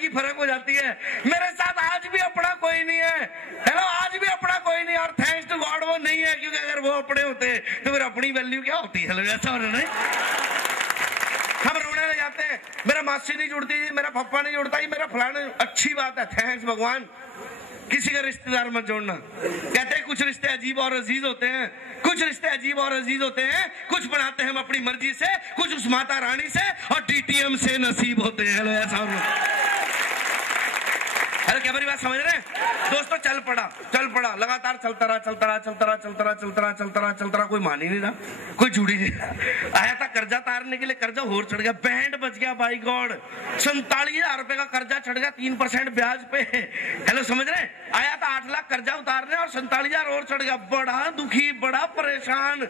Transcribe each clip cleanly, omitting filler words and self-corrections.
की फर्क हो जाती है। मेरे साथ आज भी अपना कोई नहीं है, हेलो, आज भी अपना कोई नहीं, और थैंक्स टू गॉड वो नहीं है, क्योंकि अगर वो अपने होते तो फिर अपनी वैल्यू क्या होती है। ऐसा हो रहा है, हम रोने लग जाते हैं, मेरा मासी नहीं जुड़ती जी, मेरा पप्पा नहीं जुड़ता जी, मेरा फलाना। अच्छी बात है, थैंक्स भगवान, किसी का रिश्तेदार मत जोड़ना। कहते हैं कुछ रिश्ते अजीब और अजीज होते हैं, कुछ रिश्ते अजीब और अजीज होते हैं, कुछ बनाते हैं हम अपनी मर्जी से, कुछ उस माता रानी से और डीटीएम से नसीब होते हैं। हेलो, ऐसा अरे क्या मेरी बात समझ रहे हैं दोस्तों? चल पड़ा लगातार चलता रहा, कोई मान ही नहीं रहा, कोई जुड़ी नहीं रहा। आया था कर्जा तारने के लिए, कर्जा और चढ़ गया, बैंड बच गया, बाई गॉड, 47,000 रुपए का कर्जा चढ़ गया 3% ब्याज पे। हेलो, समझ रहे? आया था 8 लाख कर्जा उतारने और 47,000 और चढ़ गया, बड़ा दुखी, बड़ा परेशान।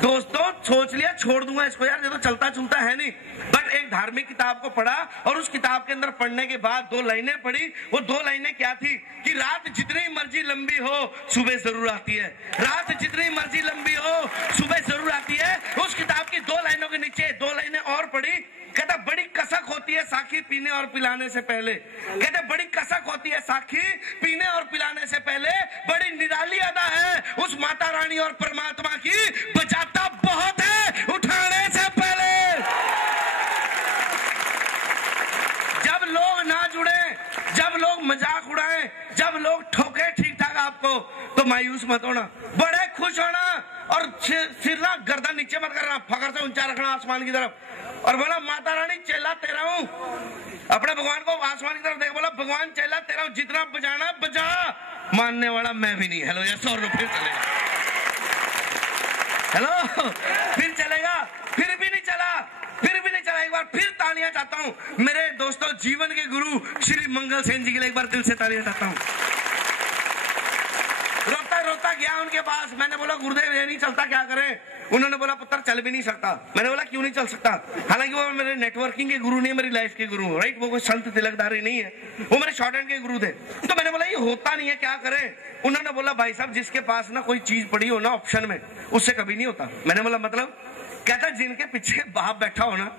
दोस्तों सोच लिया छोड़ दूंगा इसको यार, ये तो चलता है नहीं। बट एक धार्मिक किताब को पढ़ा और उस किताब के अंदर पढ़ने के बाद 2 लाइनें पढ़ी। वो 2 लाइनें क्या थी कि रात जितनी मर्जी लंबी हो सुबह जरूर आती है, रात जितनी मर्जी लंबी हो सुबह जरूर आती है। उस किताब की 2 लाइनों के नीचे 2 लाइनें और पढ़ी। कहता बड़ी कसक होती है साखी पीने और पिलाने से पहले, कहते बड़ी कसक होती है साखी पीने और पिलाने से पहले, बड़ी निराली अदा है उस माता रानी और परमात्मा की, बचाता बहुत है उठाने से पहले। जब लोग ना जुड़े, जब लोग मजाक उड़ाएं, जब लोग ठोके ठीक ठाक आपको, तो मायूस मत होना, बड़े खुश होना, और सिर ना गर्दन नीचे मत करना, फकर से ऊंचा रखना आसमान की तरफ, और बोला माता रानी चेला तेरा हूं। अपने भगवान को आसमान की तरफ देख, बोला भगवान चेला तेरा हूं, जितना बजाना बजा, मानने वाला मैं भी नहीं। हेलो, यस, और फिर चलेगा, हेलो, फिर चलेगा, फिर भी नहीं चला, फिर भी नहीं चला। एक बार फिर तालियां चाहता हूं मेरे दोस्तों, जीवन के गुरु श्री मंगल सेन जी के लिए एक बार दिल से तालियां चाहता हूं। रोता गया उनके पास, मैंने बोला गुरुदेव ये नहीं चलता, क्या करें? उन्होंने बोला पुत्र चल भी नहीं सकता। मैंने बोला क्यों नहीं चल सकता? हालांकि वो मेरे नेटवर्किंग के गुरु नहीं, मेरी लाइफ के गुरु, राइट, वो कोई संत तिलकधारी नहीं है, वो मेरे शॉर्ट हैंड के गुरु थे। तो मैंने बोला ये होता नहीं है, क्या करें? उन्होंने बोला भाई साहब जिसके पास ना कोई चीज पड़ी हो ना ऑप्शन में, उससे कभी नहीं होता। मैंने बोला मतलब? कहता जिनके पीछे बाप बैठा हो ना,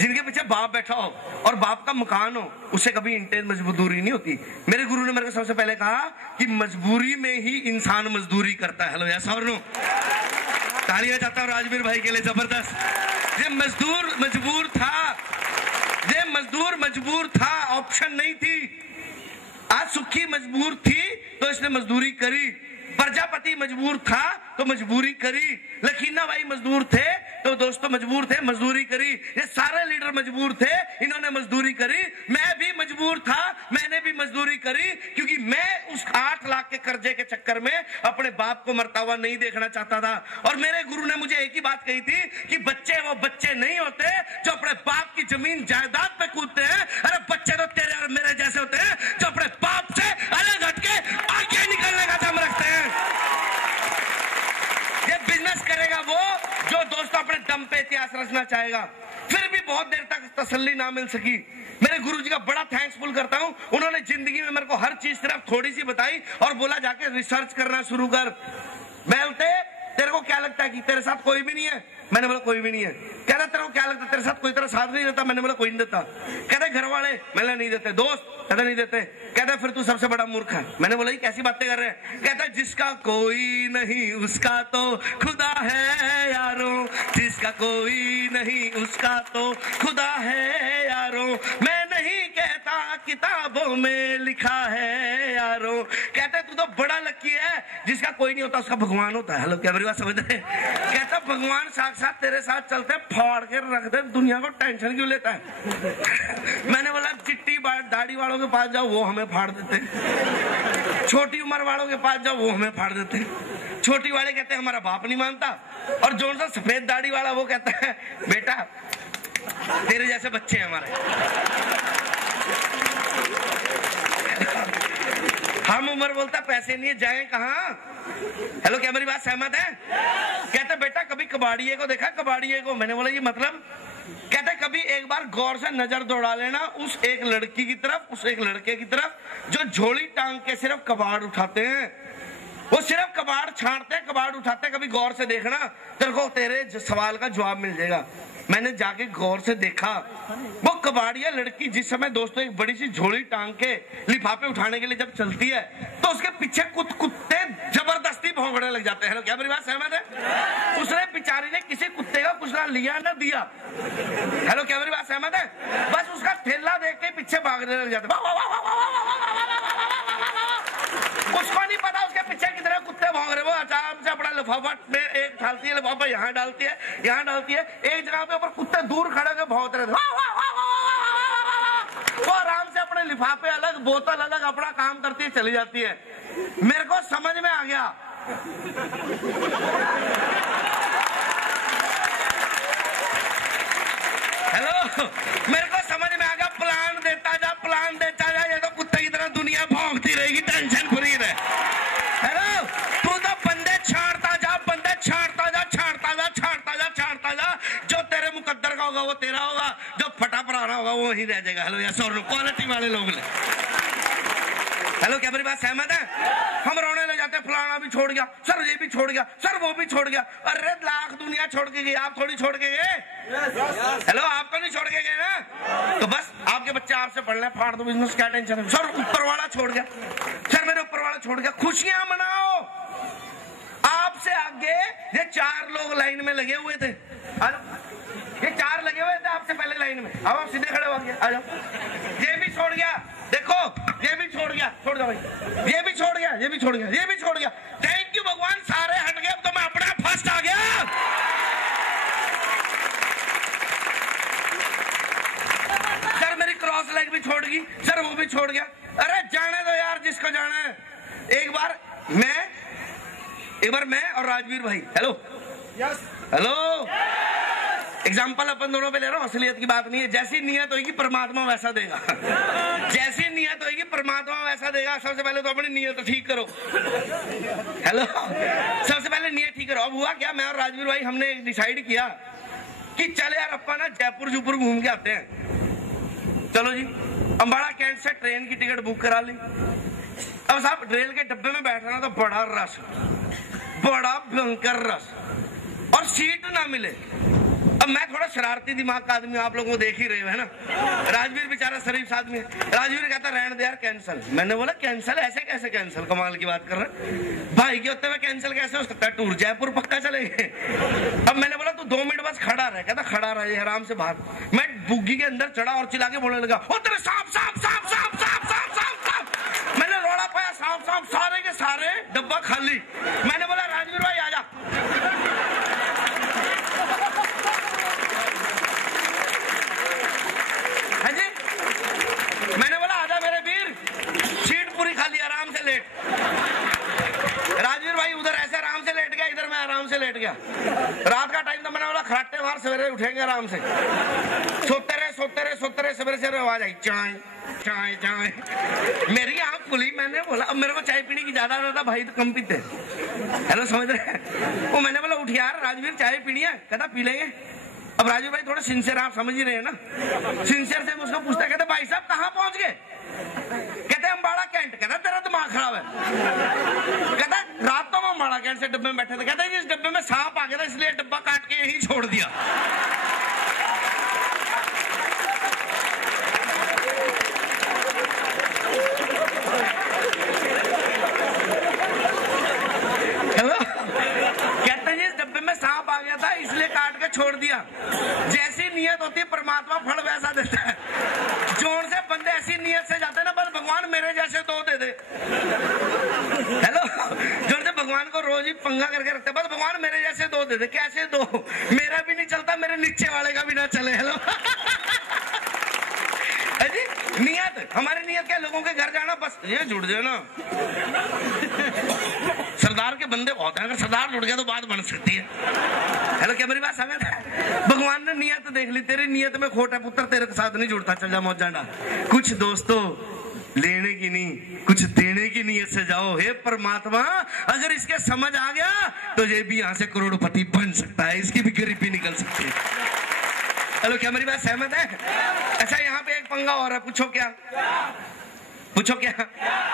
जिनके पीछे बाप बैठा हो और बाप का मकान हो, उससे कभी इंटेंस मजबूरी नहीं होती। मेरे गुरु ने मेरे को सबसे पहले कहा कि मजबूरी में ही इंसान मजदूरी करता है। हेलो, ऐसा और नो, तालियां चाहता हूं राजवीर भाई के लिए, जबरदस्त। ये मजदूर मजबूर था, ये मजदूर मजबूर था, ऑप्शन नहीं थी। आज सुखी मजबूर थी तो इसने मजदूरी करी, प्रजापति मजबूर था तो मजबूरी करी, लखीना भाई मजदूर थे तो दोस्तों मजबूर थे, मजदूरी करी। ये सारे लीडर मजबूर थे, इन्होंने मजदूरी करी। मैं भी मजबूर था, मैंने भी मजदूरी करी, क्योंकि मैं उस 8 लाख के कर्जे के चक्कर में अपने बाप को मरता हुआ नहीं देखना चाहता था। और मेरे गुरु ने मुझे एक ही बात कही थी कि बच्चे वो बच्चे नहीं होते जो अपने बाप की जमीन जायदाद पे कूदते हैं, अरे बच्चे तो तेरे और मेरे जैसे होते हैं जो अपने बाप से अलग हटके आगे निकलने का दम रखते हैं। ये बिजनेस करेगा वो जो दोस्तों अपने दम पे इतिहास रचना चाहेगा। फिर भी बहुत देर तक तसल्ली ना मिल सकी। मेरे गुरुजी का बड़ा थैंक्सफुल करता हूं, उन्होंने जिंदगी में मेरे को हर चीज सिर्फ थोड़ी सी बताई और बोला जाके रिसर्च करना शुरू कर। बोलते तेरे को क्या लगता है कि तेरे साथ कोई भी नहीं है? मैंने बोला कोई भी नहीं है। कहता तेरे को क्या लगता है तेरे साथ कोई तेरा साथ नहीं देता? मैंने बोला कोई नहीं देता। कहते घर वाले? मैंने नहीं देते। दोस्त? कहते नहीं देते। कहते फिर तू सबसे बड़ा मूर्ख है। मैंने बोला ये कैसी बातें कर रहे हैं? कहता जिसका कोई नहीं उसका तो खुदा है यारों, जिसका कोई नहीं उसका तो खुदा है यारों, मैं नहीं कहता किताबों में लिखा है यारों। कहते तू तो बड़ा लकी है, जिसका कोई नहीं होता उसका भगवान होता है। हेलो, क्या मेरी बात समझ रहे? कहता भगवान साक्षात तेरे साथ चलते फाड़ के रख दे, दुनिया को टेंशन क्यों लेता है? मैंने बोला चिट्टी दाढ़ी वालों के पास जाओ वो हमें फाड़ देते, छोटी उम्र वालों के पास जाओ वो हमें फाड़ देते। छोटी वाले कहते हैं हमारा बाप नहीं मानता, और जो सा सफेद दाढ़ी वाला वो कहता है बेटा तेरे जैसे बच्चे हैं हमारे। हम उम्र बोलता पैसे नहीं है, जाए कहाँ? हेलो, क्या मेरी बात सहमत है? कहते बेटा कभी कबाड़िए को देखा? कबाड़िए को? मैंने बोला ये मतलब? कहते कभी एक बार गौर से नजर दौड़ा लेना उस एक लड़की की तरफ, उस एक लड़के की तरफ जो झोली टांग के सिर्फ कबाड़ उठाते हैं। वो सिर्फ कबाड़ छांटते हैं, कबाड़ उठाते हैं। कभी गौर से देखना, तेरे को तेरे सवाल का जवाब मिल जाएगा। मैंने जाके गौर से देखा, वो कबाड़िया लड़की जिस समय दोस्तों एक बड़ी सी झोली टांग के लिफाफे उठाने के लिए जब चलती है तो उसके पीछे कुत्ते जबरदस्ती भौंकने लग जाते हैं। क्या मेरी बात सहमत है? उसने बेचारी ने किसी कुत्ते का कुछ ना लिया ना दिया। हेलो, क्या मेरी बात सहमत है? बस उसका ठेला देख के पीछे भागने लग जाते। उसको नहीं पता उसके पीछे कितने कुत्ते भौंक रहे। वो अचानक से अपना लिफाफा में एक डालती है, लिफाफा यहाँ डालती है, यहाँ डालती है, एक जगह पे ऊपर कुत्ते दूर खड़े होकर भौंकते रहते। वो आराम से अपने लिफाफे अलग, बोतल अलग, अपना काम करती है, चली जाती है। मेरे को समझ में आ गया, हेलो, मेरे को समझ में आ गया, प्लान देता जा, ये तो कुत्ते की तरह दुनिया भौंकती रहेगी, टेंशन फ्री रहे। हेलो, तू तो बंदे छाड़ता जा, जो तेरे मुकद्दर का होगा वो तेरा होगा, जो फटा पराना होगा वो वहीं रह जाएगा। हेलो, यस और नो, क्वालिटी वाले लोग ले। हेलो, क्या मेरी बात सहमत है? हम रोने लग जाते हैं, फलाना भी छोड़ गया सर, ये भी छोड़ गया सर, वो भी छोड़ गया। अरे लाख दुनिया छोड़ के गई, आप थोड़ी छोड़ के गए। हेलो, आप तो नहीं छोड़ के गए ना? तो बस आपके बच्चे आपसे पढ़ ले, फाड़ दो बिजनेस, क्या टेंशन है? सर ऊपर वाला छोड़ गया, सर मेरे ऊपर वाला छोड़ गया। खुशियां मनाओ। आपसे आगे ये 4 लोग लाइन में लगे हुए थे, ये 4 लगे हुए थे आपसे पहले लाइन में। अब आप सीधे खड़े हो गए, आ जाओ। ये भी छोड़ गया, देखो ये भी छोड़ गया, छोड़ दो भाई, ये भी छोड़ गया, ये भी छोड़ गया, ये भी छोड़ गया। थैंक यू भगवान, सारे हट गए, अब तो मैं अपना फर्स्ट आ गया। सर मेरी क्रॉस लेग भी छोड़ गई, सर वो भी छोड़ गया। अरे जाने दो यार, जिसको जाना है। एक बार मैं और राजवीर भाई, हेलो हेलो, एग्जाम्पल अपन दोनों पे ले रहा हूँ, असलियत की बात नहीं है। जैसी नियत होगी परमात्मा वैसा देगा, जैसी नियत होगी परमात्मा वैसा देगा। सबसे पहले तो अपनी नियत ठीक करो। हेलो, सबसे पहले नियत ठीक करो। अब हुआ क्या, मैं और राजवीर भाई हमने डिसाइड किया कि चल यार अपन ना जयपुर घूम के आते हैं। चलो जी, अम्बाड़ा कैंट से ट्रेन की टिकट बुक करा ली। अब साहब रेल के डब्बे में बैठना तो बड़ा रश, बड़ा भयंकर रश, और सीट ना मिले। अब मैं थोड़ा शरारती दिमाग का आदमी, आप लोगों को देख ही रहे हो है ना। राजवीर बेचारा शरीफ आदमी है, राजवीर कहता रहने दे यार कैंसिल। मैंने बोला कैंसिल? ऐसे कैसे कैंसिल, कमाल की बात कर रहे भाई के होते हुए कैंसिल कैसे हो सकता है? टूर जयपुर पक्का चलेंगे। अब मैंने बोला तू 2 मिनट बस खड़ा रहे। कहता खड़ा रहे आराम से बाहर। मैं बुग्गी के अंदर चढ़ा और चिल्ला के बोलने लगा, ओ तेरे सांप सांप सांप सांप सांप सांप सांप सांप। मैंने रोड़ा पाया, सांप सांप, सारे के सारे डब्बा खाली। मैंने बोला राजवीर भाई आजा। मैंने बोला आजा मेरे वीर, सीट पूरी खाली, आराम से लेट। राजवीर भाई उधर ऐसे आराम से लेट गया, इधर मैं आराम से लेट गया। रात का टाइम था, मैंने बोला खराटे मार, सवेरे उठेंगे आराम से। सोते रहे, सवेरे आवाज आई, चाय चाय चाय। मेरी आंख खुली, मैंने बोला, अब मेरे को चाय पीने की ज्यादा आदत था, भाई तो कम पीते। हेलो, समझ रहे? वो मैंने बोला उठ यार राजवीर, चाय पीनी है? कहता पी लेंगे। अब राजू भाई थोड़ा सिंसियर, आप समझ ही रहे हैं ना। सिंसियर से उसको पूछता, कहते भाई साहब कहाँ पहुंच गए? कहते अम्बाड़ा कैंट। कहता तेरा दिमाग खराब है। कहता रात तो हम अम्बाड़ा कैंट से डब्बे में बैठे थे। कहता इस डब्बे में सांप आ गया था, इसलिए डब्बा काट के यही छोड़ दिया। इसलिए काट के छोड़ दिया। जैसी नियत होती है परमात्मा फल वैसा देता है। जोन से बंदे ऐसी नियत से जाते हैं ना, बस भगवान मेरे जैसे 2 दे दे। हेलो, जोन से भगवान को रोज ही पंगा करके रखते, बस भगवान मेरे जैसे 2 दे दे। कैसे 2? मेरा भी नहीं चलता, मेरे नीचे वाले का भी ना चले। हेलो जी, नियत, हमारी नियत क्या? लोगों के घर जाना, बस ये जुड़ जाए ना। सरदार के बंदे बहुत हैं, अगर सरदार जुड़ गया तो बात बन सकती है। हेलो, क्या मेरी बात समझ? भगवान ने नियत देख ली, तेरी नियत में खोट है पुत्र, तेरे साथ नहीं जुड़ता, चल जा मौज जाना। कुछ दोस्तों लेने की नहीं, कुछ देने की नियत से जाओ। हे परमात्मा, अगर इसके समझ आ गया तो ये भी यहाँ से करोड़पति बन सकता है, इसकी भी गरीबी निकल सकती है। हेलो, क्या मेरी बात सहमत है? अच्छा, यहाँ पे एक पंगा और है, पूछो क्या? पूछो क्या?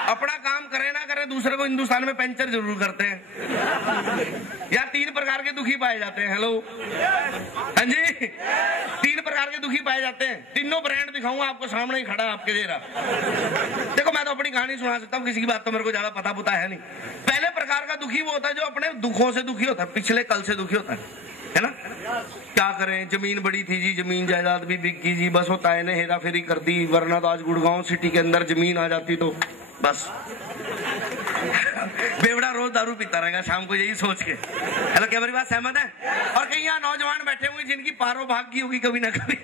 अपना काम करे ना करे, दूसरे को हिंदुस्तान में पंचर जरूर करते हैं। या 3 प्रकार के दुखी पाए जाते हैं। हेलो, हाँ जी, 3 प्रकार के दुखी पाए जाते हैं। तीनों ब्रांड दिखाऊंगा आपको, सामने ही खड़ा आपके दे रहा। देखो मैं तो अपनी कहानी सुना सकता हूँ, किसी की बात तो मेरे को ज्यादा पता पुता है नहीं। पहले प्रकार का दुखी वो होता है जो अपने दुखों से दुखी होता है, पिछले कल से दुखी होता है ना। क्या करें, जमीन बड़ी थी जी, जमीन जायदाद भी बिक गई जी, बस वो ताए ने हेरा फेरी कर दी, वरना तो आज गुड़गांव सिटी के अंदर जमीन आ जाती तो बस। बेवड़ा रोज दारू पीता रहेगा शाम को, यही सोच के। हेलो, क्या मेरी बात सहमत है? और कहीं यहाँ नौजवान बैठे हुए जिनकी पारो भाग गई होगी कभी ना कभी।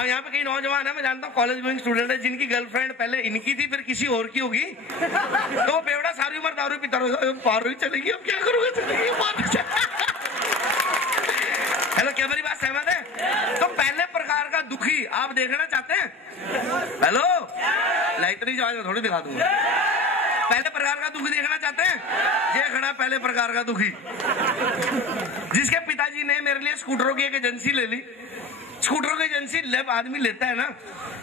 यहाँ पे कई नौजवान है, मैं जानता हूँ, कॉलेज गोइंग स्टूडेंट है, जिनकी गर्लफ्रेंड पहले इनकी थी, फिर किसी और की होगी, तो बेवड़ा सारी उम्र दारू पीता रहेगा, पारो ही चलेगी, अब क्या करूँगा, चलेगी। हेलो, क्या मेरी बात सहमत है? तो पहले प्रकार का दुखी आप देखना चाहते हैं? हेलो, लाइट नहीं आवाज में थोड़ी दिखा दूंगा। पहले प्रकार का दुखी देखना चाहते हैं? ये खड़ा पहले प्रकार का दुखी, जिसके पिताजी ने मेरे लिए स्कूटरों की एक एजेंसी ले ली। स्कूटरों की एजेंसी जब आदमी लेता है ना,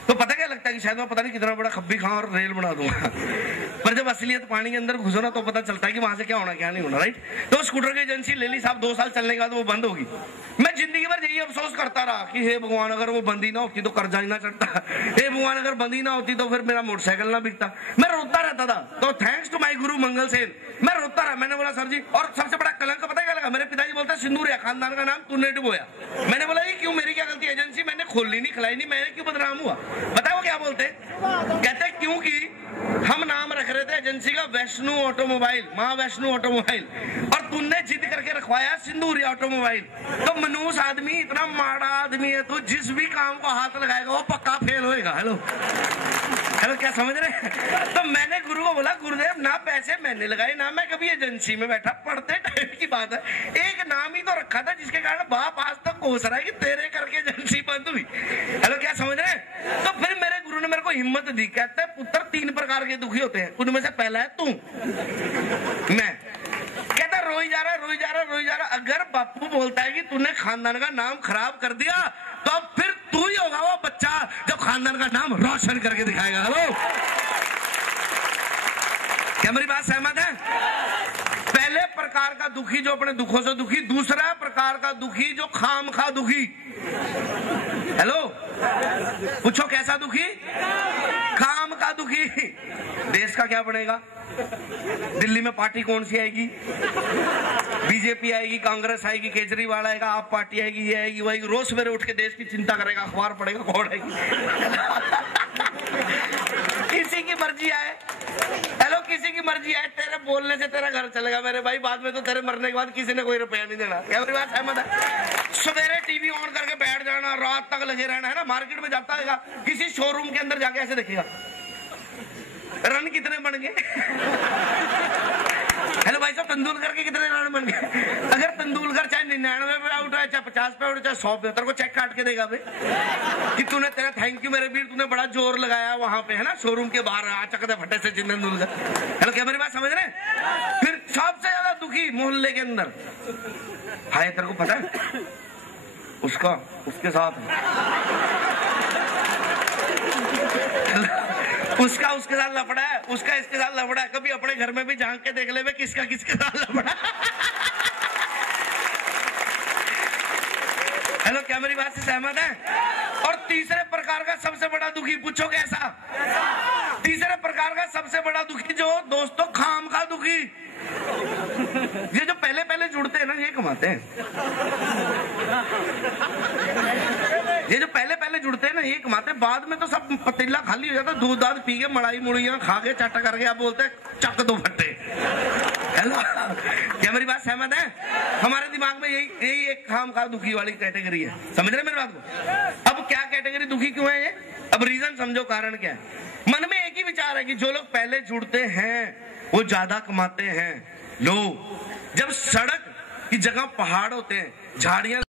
तो पता क्या लगता है कि शायद मैं पता नहीं कितना बड़ा खब्बी खां और रेल बना दूंगा। पर जब असलियत पानी के अंदर घुसो ना, तो पता चलता है कि वहां से क्या होना क्या नहीं होना, राइट। तो स्कूटर की एजेंसी ले ली साहब, 2 साल चलने के बाद वो बंद होगी। मैं जिंदगी भर यही अफसोस करता रहा कि हे भगवान, अगर वो बंदी ना होती तो कर्जा ही ना चढ़ता, हे भगवान अगर बंदी ना होती तो फिर मेरा मोटरसाइकिल ना बिकता। मैं रोता रहता था। तो थैंक्स टू माय गुरु मंगल सेन, मैं रोता रहा। मैंने बोला सर जी, और सबसे बड़ा कलंक पता क्या लगा? मेरे पिताजी बोलते सिंदूर है, खानदान का नाम तूने डुबोया। मैंने बोला ये क्यों, मेरी क्या गलती? एजेंसी मैंने खोली नहीं, खिलाई नहीं, मैंने क्यों बदनाम हुआ? बताओ क्या बोलते? कहते क्योंकि हम नाम रख रहे थे एजेंसी का वैष्णु ऑटोमोबाइल, माँ वैष्णु ऑटोमोबाइल, और तुमने जिद करके रखवाया सिंदूरी ऑटोमोबाइल। तो मनूस आदमी, इतना माड़ा आदमी है तो जिस भी काम को हाथ लगाएगा वो पक्का फेल होएगा। हेलो, हेलो, क्या समझ रहे? तो मैंने गुरु को बोला, गुरुदेव ना पैसे मैंने लगाए, ना मैं कभी एजेंसी में बैठा, पढ़ते टाइम की बात है, एक नाम ही तो रखा था जिसके कारण बाप आज तक कोस रहा है कि तेरे करके एजेंसी बंद हुई। हेलो, क्या समझ रहे? तो फिर मेरे गुरु ने मेरे को हिम्मत दी, कहते हैं पुत्र 3 प्रकार के दुखी होते हैं, उनमें से पहला है तू। मैं कहता रोई जा रहा, रोई जा रहा, रोई जा रहा। अगर बापू बोलता है कि तूने खानदान का नाम खराब कर दिया, तो फिर तू ही होगा वो बच्चा जो खानदान का नाम रोशन करके दिखाएगा। हेलो, क्या मेरी बात सहमत है? पहले प्रकार का दुखी जो अपने दुखों से दुखी। दूसरा प्रकार का दुखी जो खामखा दुखी। हेलो, पूछो कैसा दुखी? खाम का दुखी। देश का क्या बनेगा? दिल्ली में पार्टी कौन सी आएगी? बीजेपी आएगी, कांग्रेस आएगी, केजरीवाल आएगा, आप पार्टी आएगी, ये आएगी, वो आएगी। रोज सवेरे उठ के देश की चिंता करेगा, अखबार पढ़ेगा, कौन आएगी? किसी की मर्जी आए। हेलो, किसी की मर्जी आए, तेरे बोलने से तेरा घर चलेगा मेरे भाई, बाद में तो तेरे मरने के बाद किसी ने कोई रुपया नहीं देना। क्या मेरी बात सहमत है? सवेरे टीवी ऑन करके बैठ जाना, रात तक लगे रहना, है ना। मार्केट में जाता है, किसी शोरूम के अंदर जाके ऐसे देखेगा रन कितने बन गए। हेलो भाई साहब, तेंदुलकर के कितने रन बन गए? अगर तेंदुलकर चाहे 99 पे आउट है, चाहे 50 पे आउट, चाहे 100 पे, तेरे को चेक काट के देगा बे कि तूने, तेरा थैंक यू मेरे वीर, तूने बड़ा जोर लगाया वहां पे, है ना, शोरूम के बाहर आचक दे फटे से तेंदुलकर। हेलो, क्या मेरी बात समझ रहे? फिर सबसे ज्यादा दुखी मोहल्ले के अंदर हाय, तेरे को पता है उसका उसके साथ उसका उसके साथ लफड़ा है, उसका इसके साथ लफड़ा है। कभी अपने घर में भी झांक के देख ले किसका किसके साथ लफड़ा। हेलो, क्या मेरी बात से सहमत है? और तीसरे प्रकार का सबसे बड़ा दुखी, पूछो कैसा? तीसरे प्रकार का सबसे बड़ा दुखी जो दोस्तों खाम का दुखी, ये जो पहले पहले जुड़ते हैं ना, ये कमाते हैं। ये जो पहले पहले जुड़ते हैं ना, ये कमाते हैं, बाद में तो सब पतीला खाली हो जाता है, दूध दाद पी के, मलाई मुड़ियां खा के, चाटा करके, आप बोलते हैं चक दो फट्टे। हेलो, क्या मेरी बात सहमत है? हमारे दिमाग में यही एक खाम खा दुखी वाली कैटेगरी है। समझ रहे मेरी बात को? अब क्या कैटेगरी दुखी क्यों है ये? अब रीजन समझो, कारण क्या है। मन में एक ही विचार है कि जो लोग पहले जुड़ते हैं वो ज्यादा कमाते हैं। लो, जब सड़क की जगह पहाड़ होते हैं, झाड़ियां